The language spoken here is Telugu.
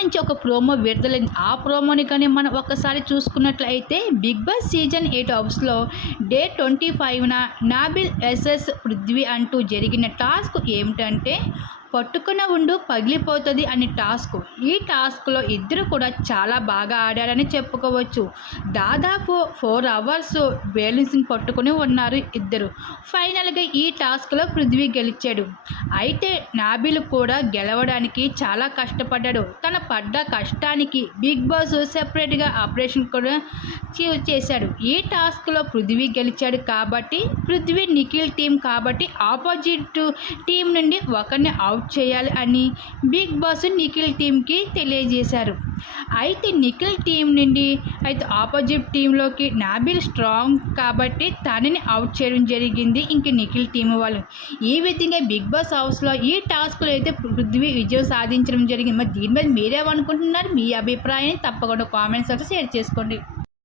నుంచి ఒక ప్రోమో విడుదలైంది. ఆ ప్రోమోని కానీ మనం ఒక్కసారి చూసుకున్నట్లయితే బిగ్ బాస్ సీజన్ ఎయిట్ హౌస్లో డే ట్వంటీ ఫైవ్న నాబిల్ ఎస్ఎస్ పృథ్వీ అంటూ జరిగిన టాస్క్ ఏమిటంటే పట్టుకున్న ఉండు పగిలిపోతుంది అనే టాస్క్. ఈ టాస్క్లో ఇద్దరు కూడా చాలా బాగా ఆడారని చెప్పుకోవచ్చు. దాదాపు ఫోర్ అవర్స్ బ్యాలెన్సింగ్ పట్టుకుని ఉన్నారు ఇద్దరు. ఫైనల్గా ఈ టాస్క్లో పృథ్వీ గెలిచాడు. అయితే నాబిల్ కూడా గెలవడానికి చాలా కష్టపడ్డాడు. తన పడ్డ కష్టానికి బిగ్ బాస్ సెపరేట్గా ఆపరేషన్ కూడా చేశాడు. ఈ టాస్క్లో పృథ్వీ గెలిచాడు కాబట్టి పృథ్వీ నిఖిల్ టీం కాబట్టి ఆపోజిట్ టీం నుండి ఒకరిని అవుట్ చేయాలి అని బిగ్ బాస్ నిఖిల్ టీంకి తెలియజేశారు. అయితే నిఖిల్ టీం నుండి అయితే ఆపోజిట్ టీంలోకి నాబిల్ స్ట్రాంగ్ కాబట్టి తనని అవుట్ చేయడం జరిగింది ఇంక నిఖిల్ టీం వాళ్ళు. ఈ విధంగా బిగ్ బాస్ హౌస్లో ఈ టాస్క్లో అయితే పృథ్వీ విజయం సాధించడం జరిగింది. మరి దీని మీద మీరేమనుకుంటున్నారు? మీ అభిప్రాయాన్ని తప్పకుండా కామెంట్స్ షేర్ చేసుకోండి.